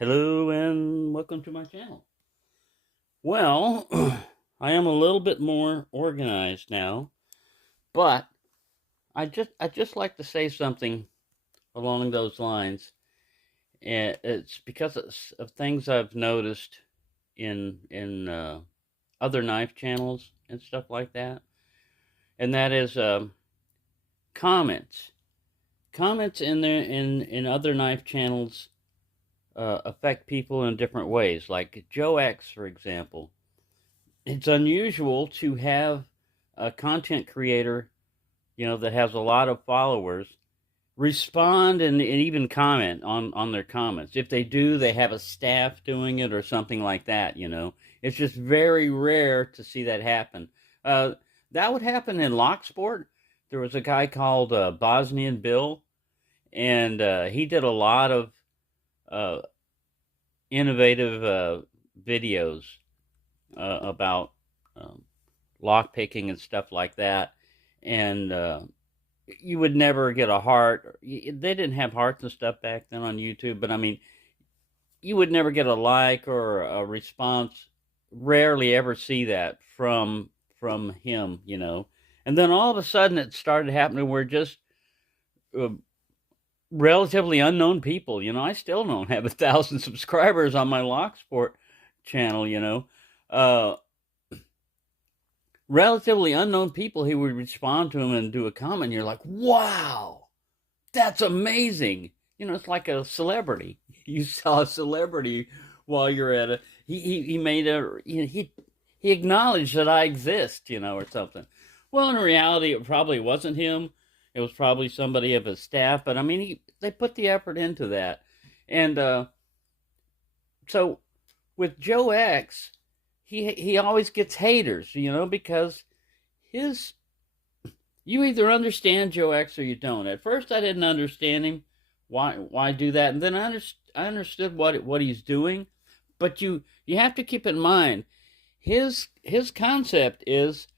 Hello and welcome to my channel. Well, I am a little bit more organized now, but I just like to say something along those lines. And it's because of things I've noticed in other knife channels and stuff like that, and that is comments. Comments in other knife channels affect people in different ways. Like Joe X, for example. It's unusual to have a content creator, that has a lot of followers respond and even comment on their comments. If they do, they have a staff doing it or something like that. It's just very rare to see that happen. Uh, that would happen in Locksport. There was a guy called Bosnian Bill, and he did a lot of uh, innovative videos about lock picking and stuff like that. And you would never get a heart. They didn't have hearts and stuff back then on YouTube, but I mean, you would never get a like or a response. Rarely ever see that from him. And then all of a sudden, it started happening where just uh, relatively unknown people. I still don't have 1,000 subscribers on my Locksport channel. Uh, Relatively unknown people, he would respond to him and do a comment. You're like, wow, that's amazing. It's like a celebrity. You saw a celebrity while you're at a. He made a. He acknowledged that I exist, or something. Well, in reality, it probably wasn't him. It was probably somebody of his staff. But I mean, they put the effort into that, and so with Joe X, he always gets haters, because his you either understand Joe X or you don't. At first, I didn't understand him. Why do that? And then I understood what he's doing. But you have to keep in mind his concept is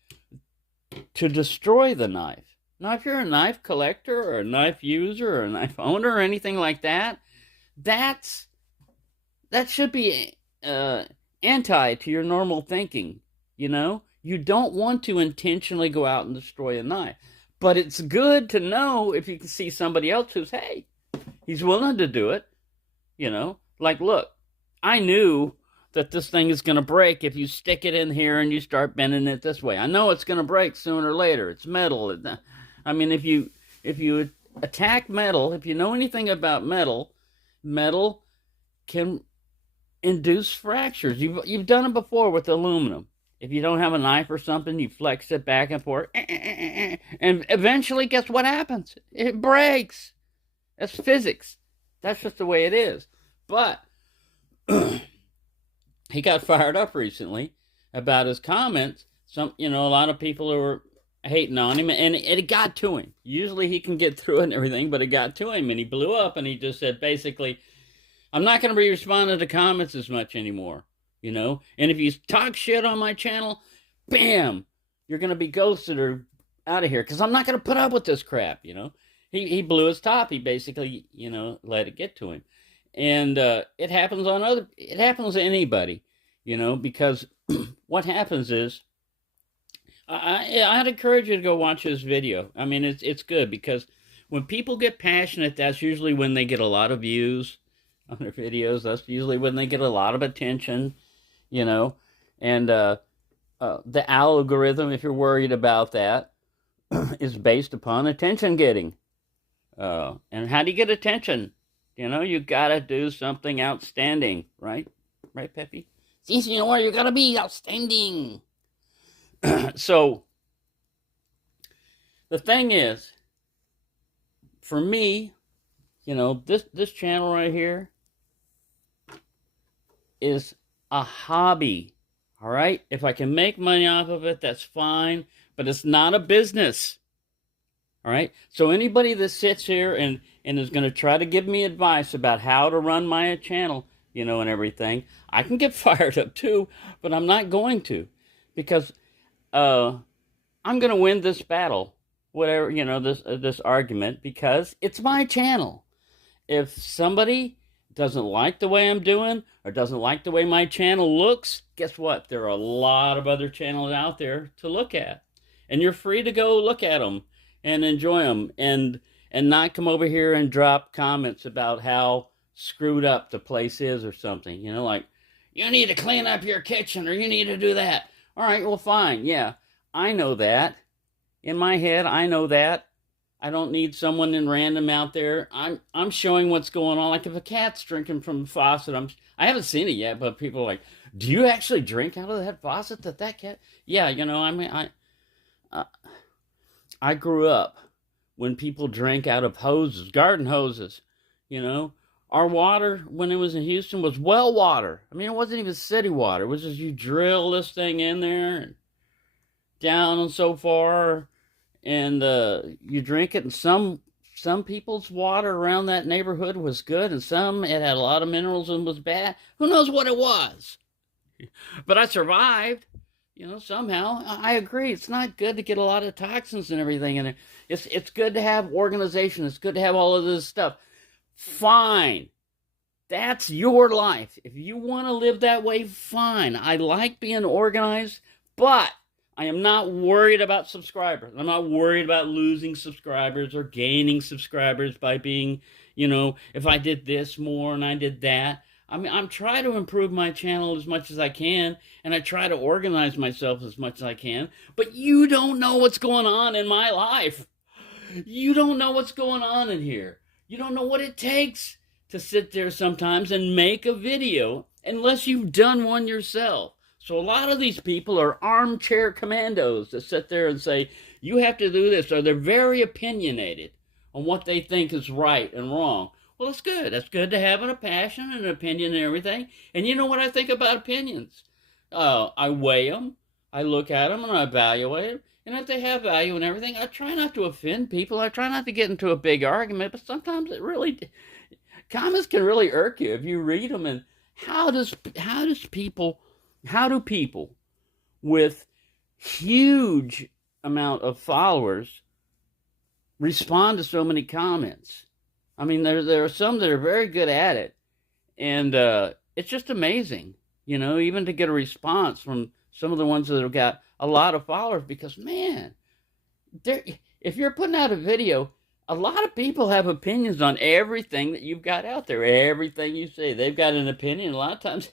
to destroy the knife. Now, if you're a knife collector or a knife user or a knife owner or anything like that, that should be anti to your normal thinking. You don't want to intentionally go out and destroy a knife, but it's good to know if you can see somebody else who's, hey, he's willing to do it. Like, look, I knew that this thing is going to break if you stick it in here and you start bending it this way. I know it's going to break sooner or later. It's metal. I mean, if you attack metal, if you know anything about metal, metal can induce fractures. You've done it before with aluminum. If you don't have a knife or something, you flex it back and forth, and eventually, guess what happens? It breaks. That's physics. That's just the way it is. But he got fired up recently about his comments. A lot of people were hating on him, and it got to him. Usually he can get through it and everything, but it got to him, and he blew up, and he just said, basically, I'm not going to be responding to comments as much anymore, And if you talk shit on my channel, bam, you're going to be ghosted or out of here because I'm not going to put up with this crap, He blew his top. He basically, let it get to him. And it happens to anybody, because what happens is, I'd encourage you to go watch this video. I mean, it's good because when people get passionate, that's usually when they get a lot of views on their videos. That's usually when they get a lot of attention, and the algorithm, if you're worried about that, is based upon attention getting. And how do you get attention? You gotta do something outstanding, right? Right, Peppy? Since you know where you're gonna be outstanding. So the thing is, for me, this channel right here is a hobby. All right? If I can make money off of it, that's fine, but it's not a business. All right? So anybody that sits here and is going to try to give me advice about how to run my channel, and everything, I can get fired up too, but I'm not going to, because I'm going to win this battle, whatever, this argument, because it's my channel. If somebody doesn't like the way I'm doing or doesn't like the way my channel looks, guess what? There are a lot of other channels out there to look at. And you're free to go look at them and enjoy them and not come over here and drop comments about how screwed up the place is or something. You know, like, you need to clean up your kitchen or you need to do that. All right, well, fine. Yeah, I know that. In my head, I know that. I don't need someone in random out there. I'm showing what's going on. Like if a cat's drinking from the faucet, I haven't seen it yet, but people are like, "Do you actually drink out of that faucet that cat?" Yeah, you know, I mean, uh, I grew up when people drank out of hoses, garden hoses. You know, our water when it was in Houston was well water. I mean, it wasn't even city water. It was just you drill this thing in there and down and so far, and you drink it. And some people's water around that neighborhood was good, and some it had a lot of minerals and was bad. Who knows what it was? But I survived. You know, somehow. I agree. It's not good to get a lot of toxins and everything in there. It's good to have organization. It's good to have all of this stuff. Fine. That's your life. If you want to live that way, fine. I like being organized, but I am not worried about subscribers. I'm not worried about losing subscribers or gaining subscribers by being, you know, if I did this more and I did that. I mean, I'm trying to improve my channel as much as I can, and I try to organize myself as much as I can, but you don't know what's going on in my life. You don't know what's going on in here. You don't know what it takes to sit there sometimes and make a video unless you've done one yourself. So a lot of these people are armchair commandos that sit there and say, you have to do this, or they're very opinionated on what they think is right and wrong. Well, it's good. It's good to have a passion and an opinion and everything. And you know what I think about opinions? I weigh them, I look at them, and I evaluate them. And if they have value and everything, I try not to offend people. I try not to get into a big argument, but sometimes comments can really irk you if you read them. And how do people with huge amount of followers respond to so many comments? I mean, there are some that are very good at it, and it's just amazing, you know, even to get a response from some of the ones that have got a lot of followers. Because man, if you're putting out a video, a lot of people have opinions on everything that you've got out there. Everything you say, they've got an opinion. A lot of times,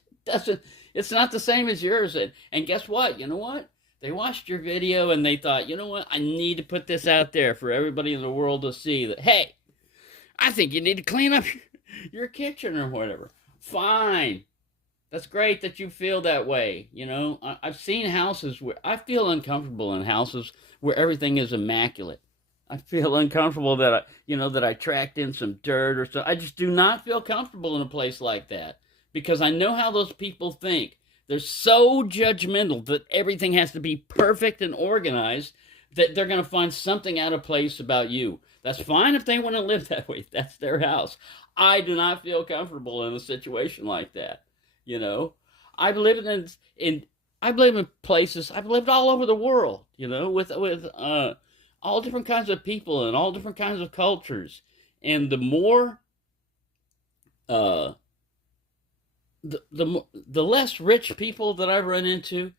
it's not the same as yours. And guess what? You know what? They watched your video and they thought, you know what? I need to put this out there for everybody in the world to see that, hey, I think you need to clean up your kitchen or whatever. Fine. That's great that you feel that way. You know, I've seen houses where I feel uncomfortable in houses where everything is immaculate. I feel uncomfortable that I tracked in some dirt or so. I just do not feel comfortable in a place like that because I know how those people think. They're so judgmental that everything has to be perfect and organized that they're going to find something out of place about you. That's fine if they want to live that way. That's their house. I do not feel comfortable in a situation like that. You know, I've lived in places. I've lived all over the world. You know, with all different kinds of people and all different kinds of cultures. And the more, the less rich people that I've run into,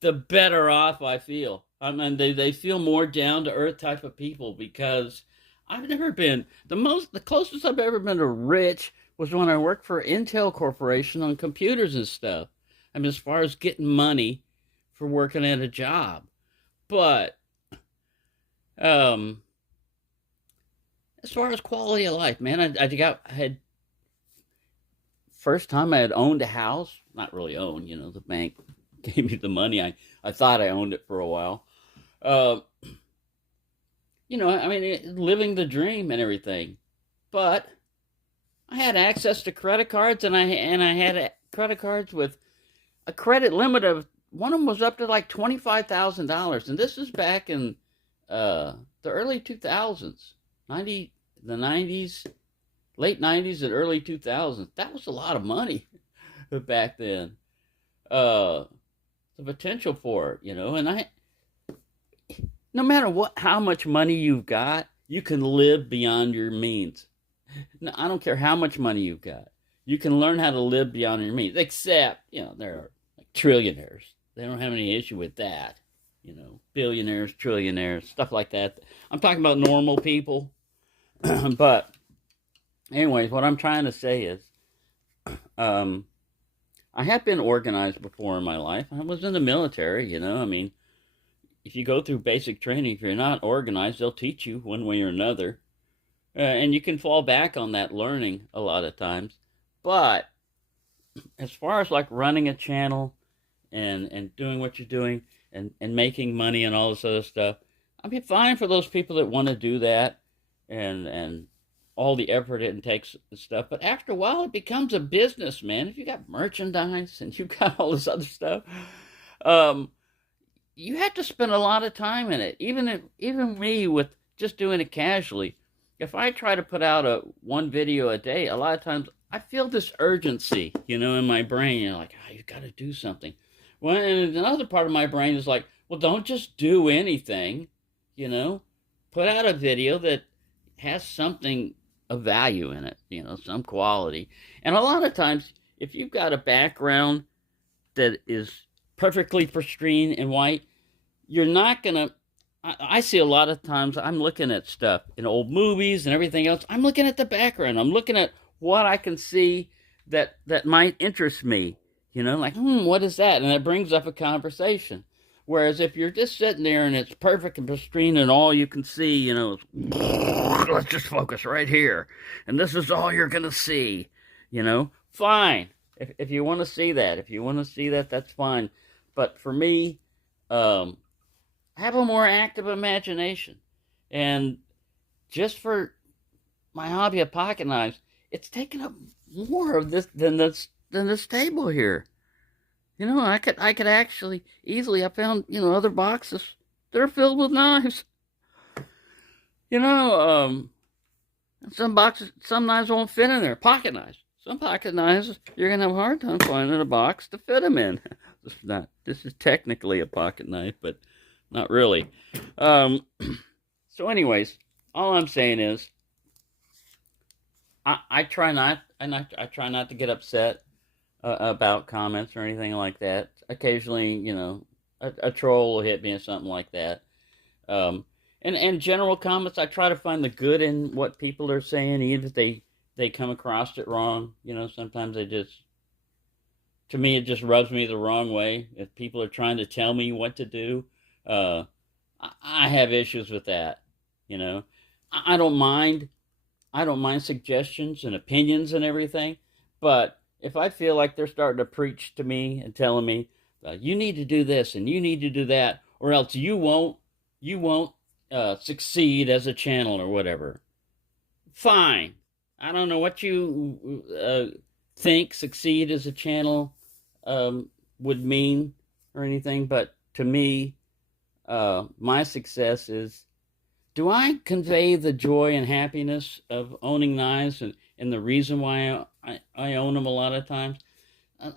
the better off I feel. I mean, they feel more down to earth type of people because I've never been the closest I've ever been to rich was when I worked for Intel Corporation on computers and stuff. I mean, as far as getting money for working at a job, but as far as quality of life, man, I had first time I had owned a house. Not really owned, you know, the bank gave me the money. I thought I owned it for a while. You know, I mean, living the dream and everything. But I had access to credit cards, and I had credit cards with a credit limit of, one of them was up to like $25,000, and this is back in the early 2000s, the 90s, late 90s and early 2000s. That was a lot of money back then. The potential for it, you know, and no matter how much money you've got, you can live beyond your means. Now, I don't care how much money you've got. You can learn how to live beyond your means, except, they're like trillionaires. They don't have any issue with that. Billionaires, trillionaires, stuff like that. I'm talking about normal people. But, anyways, what I'm trying to say is, um, I have been organized before in my life. I was in the military, I mean, if you go through basic training, if you're not organized, they'll teach you one way or another. And you can fall back on that learning a lot of times. But as far as like running a channel and doing what you're doing and making money and all this other stuff, I mean, fine for those people that want to do that and all the effort it takes and stuff. But after a while, it becomes a business, man. If you got merchandise and you've got all this other stuff, um, you have to spend a lot of time in it. Even me with just doing it casually, if I try to put out one video a day, a lot of times I feel this urgency, in my brain. Like, oh, you got to do something. Well, and another part of my brain is like, well, don't just do anything, Put out a video that has something of value in it, some quality. And a lot of times, if you've got a background that is perfectly pristine and white, you're not going to. I see a lot of times I'm looking at stuff in old movies and everything else. I'm looking at the background. I'm looking at what I can see that might interest me. Like, what is that? And it brings up a conversation. Whereas if you're just sitting there and it's perfect and pristine and all you can see, is, let's just focus right here. And this is all you're going to see, fine. If you want to see that, that's fine. But for me, have a more active imagination. And just for my hobby of pocket knives, it's taken up more of this than this table here. I could actually easily, I found, other boxes that are filled with knives. Some knives won't fit in there. Pocket knives. Some pocket knives, you're going to have a hard time finding a box to fit them in. This is technically a pocket knife, but not really. So anyways, all I'm saying is, I try not to get upset about comments or anything like that. Occasionally, a troll will hit me or something like that. And general comments, I try to find the good in what people are saying, even if they come across it wrong. Sometimes to me, it just rubs me the wrong way. If people are trying to tell me what to do, I have issues with that. I don't mind. I don't mind suggestions and opinions and everything, but if I feel like they're starting to preach to me and telling me, you need to do this and you need to do that, or else you won't succeed as a channel or whatever. Fine. I don't know what you think succeed as a channel would mean or anything, but to me, my success is, do I convey the joy and happiness of owning knives and the reason why I own them a lot of times?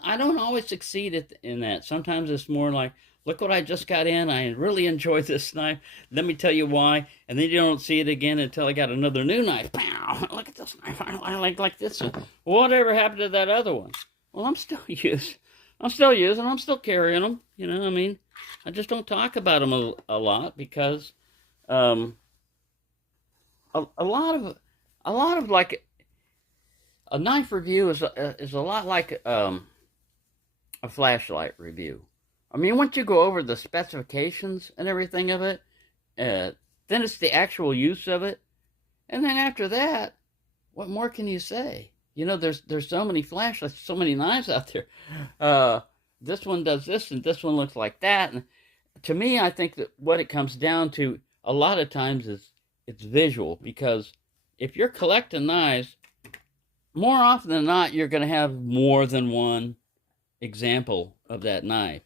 I don't always succeed in that. Sometimes it's more like, look what I just got in. I really enjoyed this knife. Let me tell you why. And then you don't see it again until I got another new knife. Pow! Look at this knife. I like this one. Whatever happened to that other one? Well, I'm still using. I'm still carrying them. I mean, I just don't talk about them a lot because a lot of like a knife review is a lot like a flashlight review. I mean, once you go over the specifications and everything of it, then it's the actual use of it, and then after that, what more can you say? There's so many flashlights, so many knives out there. This one does this, and this one looks like that. And to me, I think that what it comes down to a lot of times is it's visual, because if you're collecting knives, more often than not, you're going to have more than one example of that knife.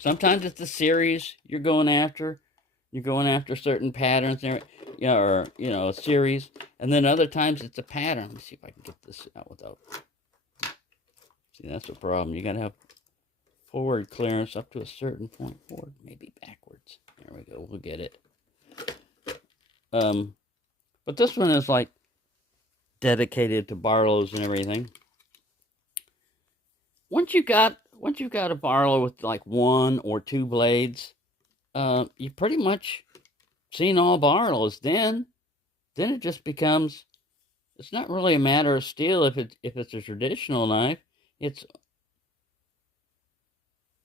Sometimes it's the series you're going after. You're going after certain patterns, or a series, and then other times it's a pattern. Let me see if I can get this out without. See, that's the problem. You got to have forward clearance up to a certain point. Forward, maybe backwards. There we go. We'll get it. But this one is like dedicated to Barlows and everything. once you got a barlow with like one or two blades, you pretty much seen all barlows. Then it just becomes, it's not really a matter of steel if it's a traditional knife. It's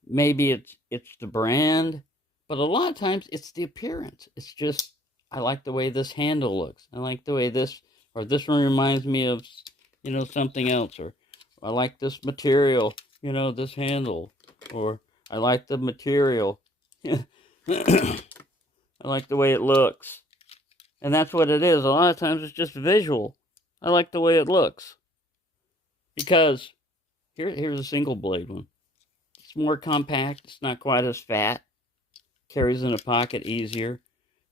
maybe it's the brand, but a lot of times it's the appearance. It's just, I like the way this handle looks. I like the way this, or this one reminds me of, something else, or I like this material, this handle, or I like the material. I like the way it looks. And that's what it is. A lot of times it's just visual. I like the way it looks. Because here's a single blade one. It's more compact. It's not quite as fat. Carries in a pocket easier.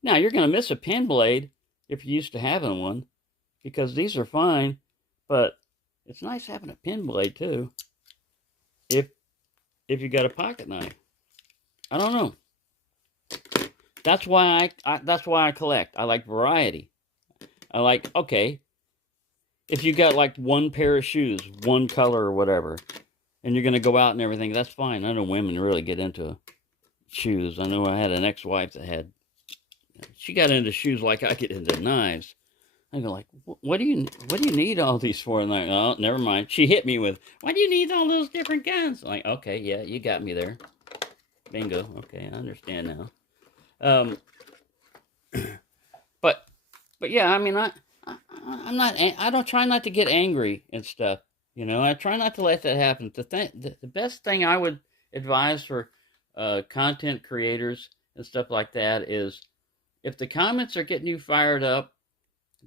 Now, you're going to miss a pen blade if you're used to having one, because these are fine, but it's nice having a pen blade too if you got a pocket knife. I don't know. That's why I collect. I like variety. I like, okay, if you got like one pair of shoes, one color or whatever, and you're going to go out and everything, that's fine. I know women really get into shoes. I know I had an ex-wife that she got into shoes like I get into knives. I go like, what do you need all these for? And like, oh, never mind. She hit me with, why do you need all those different guns? I'm like, okay, yeah, you got me there. Bingo. Okay, I understand now. But yeah, I mean, I'm not. I don't try not to get angry and stuff. I try not to let that happen. The best thing I would advise for content creators and stuff like that is, if the comments are getting you fired up,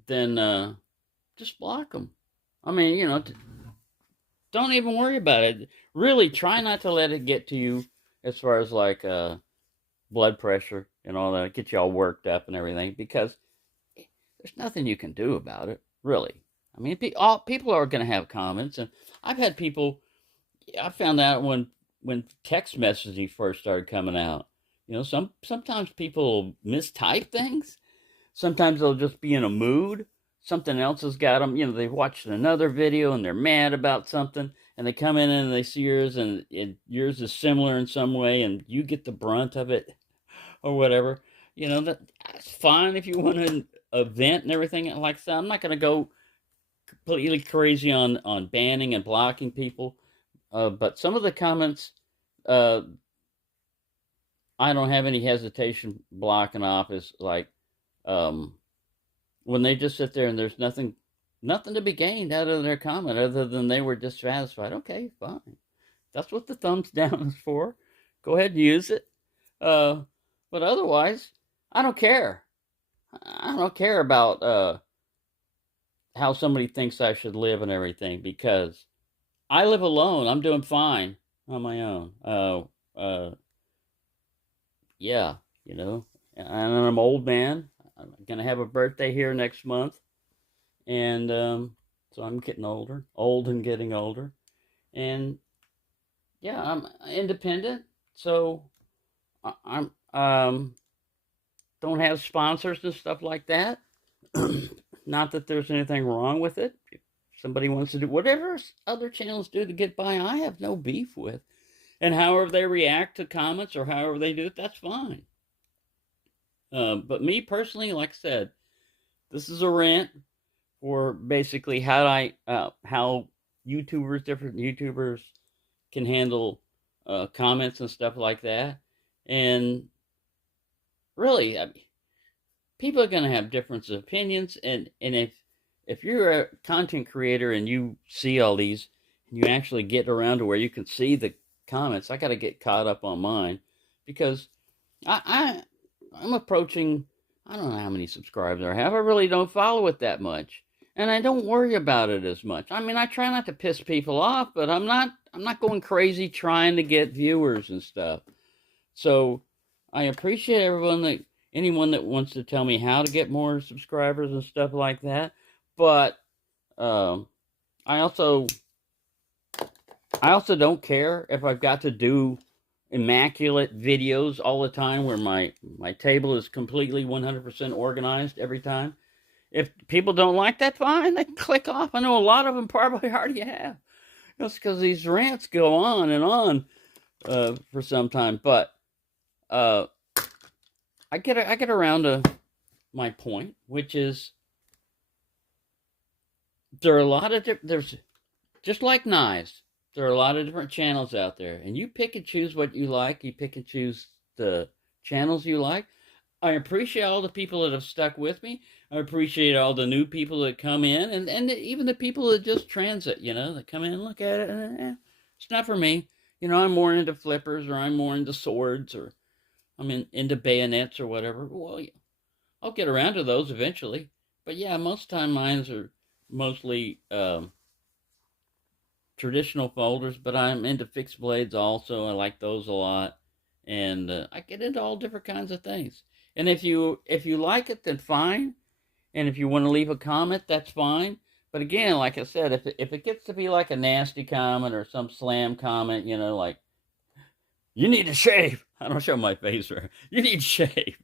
then just block them. I mean, don't even worry about it. Really, try not to let it get to you as far as like blood pressure and all that, get you all worked up and everything, because there's nothing you can do about it, really. I mean, people are going to have comments, and I've had people. I found out when text messaging first started coming out. Sometimes people mistype things. Sometimes they'll just be in a mood. Something else has got them. They've watched another video and they're mad about something, and they come in and they see yours, and yours is similar in some way, and you get the brunt of it or whatever. That's fine if you want to event and everything. Like I said, I'm not going to go completely crazy on banning and blocking people. But some of the comments, I don't have any hesitation blocking off. Is like, when they just sit there and there's nothing to be gained out of their comment other than they were dissatisfied. Okay, fine. That's what the thumbs down is for. Go ahead and use it. But otherwise, I don't care. I don't care about how somebody thinks I should live and everything, because I live alone. I'm doing fine on my own. Yeah, and I'm an old man. I'm gonna have a birthday here next month, and so I'm getting old and getting older, and yeah, I'm independent. So I'm don't have sponsors and stuff like that. Not that there's anything wrong with it. If somebody wants to do whatever other channels do to get by, I have no beef with. And however they react to comments or however they do it, that's fine. But me personally, like I said, this is a rant for basically how different YouTubers can handle comments and stuff like that. And really, I mean, people are going to have different opinions, and if you're a content creator and you see all these, and you actually get around to where you can see the comments, I got to get caught up on mine, because I'm approaching, I don't know how many subscribers I have. I really don't follow it that much, and I don't worry about it as much. I mean, I try not to piss people off, but I'm not going crazy trying to get viewers and stuff. So I appreciate anyone that wants to tell me how to get more subscribers and stuff like that. But I also don't care if I've got to do immaculate videos all the time where my table is completely 100% organized every time. If people don't like that, fine, they can click off. I know a lot of them probably already have. That's because these rants go on and on for some time. But uh, I get around to my point, which is there are a lot of there's just like knives. There are a lot of different channels out there, and you pick and choose what you like. You pick and choose the channels you like. I appreciate all the people that have stuck with me. I appreciate all the new people that come in, and even the people that just transit, that come in and look at it, and it's not for me. I'm more into flippers, or I'm more into swords, or into bayonets or whatever. Well, yeah, I'll get around to those eventually. But yeah, most time mines are mostly traditional folders, but I'm into fixed blades also. I like those a lot, and I get into all different kinds of things. And if you like it, then fine. And if you want to leave a comment, that's fine. But again, like I said, if it gets to be like a nasty comment or some slam comment, like you need to shave. I don't show my face there. You need to shave.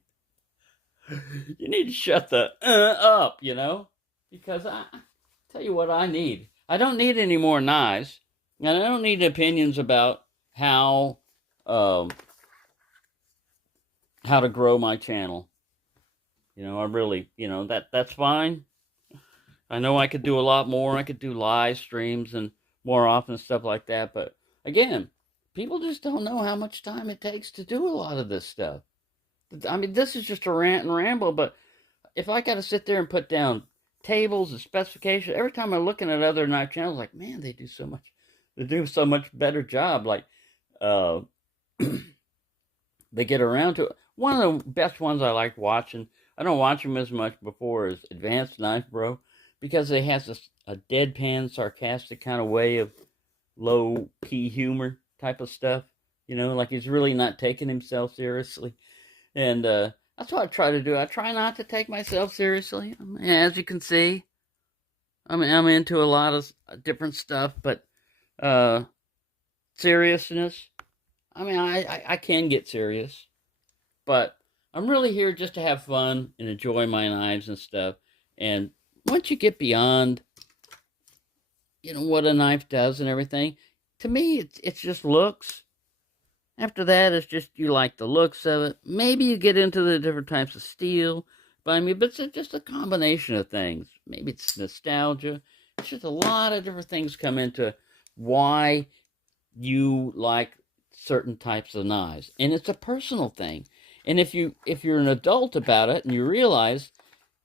You need to shut the up, because I tell you what I need. I don't need any more knives, and I don't need opinions about how um, how to grow my channel. I really, that's fine. I know I could do a lot more. I could do live streams and more often stuff like that. But again, people just don't know how much time it takes to do a lot of this stuff. This is just a rant and ramble, but if I got to sit there and put down tables and specifications, every time I'm looking at other knife channels, like, man, they do so much better job. Like, uh, they get around to it. One of the best ones I like watching, I don't watch them as much before, is Advanced Knife Bro, because it has a deadpan, sarcastic kind of way of low key humor type of stuff. Like he's really not taking himself seriously. And that's what I try to do. I try not to take myself seriously. As you can see, I'm into a lot of different stuff, but uh, seriousness. I can get serious, but I'm really here just to have fun and enjoy my knives and stuff. And once you get beyond, what a knife does and everything, to me, it's just looks. After that, it's just you like the looks of it. Maybe you get into the different types of steel, but it's just a combination of things. Maybe it's nostalgia. It's just a lot of different things come into why you like certain types of knives, and it's a personal thing. And if you're an adult about it and you realize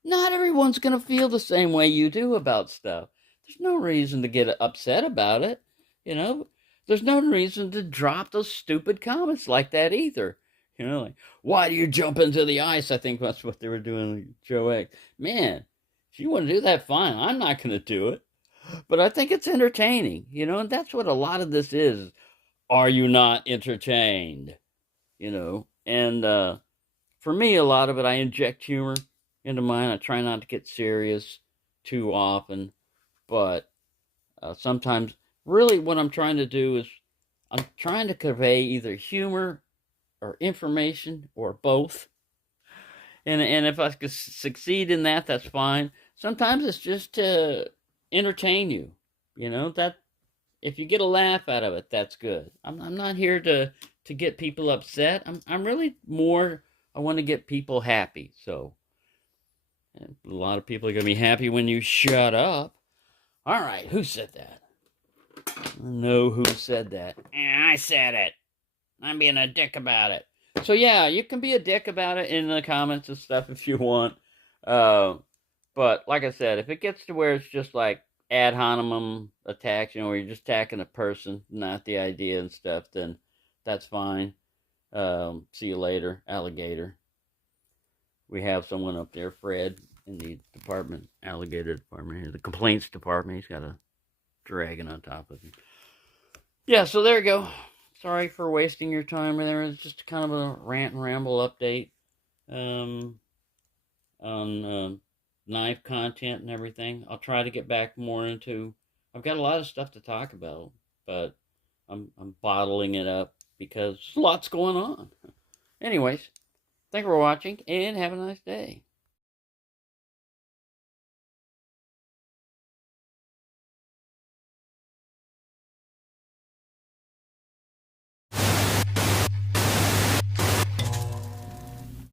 not everyone's going to feel the same way you do about stuff, there's no reason to get upset about it. You know, there's no reason to drop those stupid comments like that either. Like, why do you jump into the ice? I think that's what they were doing with Joe X. Man, if you want to do that, fine. I'm not going to do it. But I think it's entertaining, and that's what a lot of this is. Are you not entertained? And for me, a lot of it, I inject humor into mine. I try not to get serious too often, but sometimes, really, what I'm trying to do is I'm trying to convey either humor or information or both. And if I could succeed in that, that's fine. Sometimes it's just to entertain you. That if you get a laugh out of it, that's good. I'm not here to get people upset. I'm really more, I want to get people happy. So a lot of people are going to be happy when you shut up. All right, who said that? I know who said that. I said it. I'm being a dick about it. So yeah, you can be a dick about it in the comments and stuff if you want. But like I said, if it gets to where it's just like ad hominem attacks, where you're just attacking a person, not the idea and stuff, then that's fine. See you later, alligator. We have someone up there, Fred, in the department, alligator department here, the complaints department. He's got a dragon on top of him. Yeah, so there you go. Sorry for wasting your time there. It's just kind of a rant and ramble update on knife content and everything. I'll try to get back more into. I've got a lot of stuff to talk about, but I'm bottling it up because lots going on. Anyways, thank you for watching and have a nice day.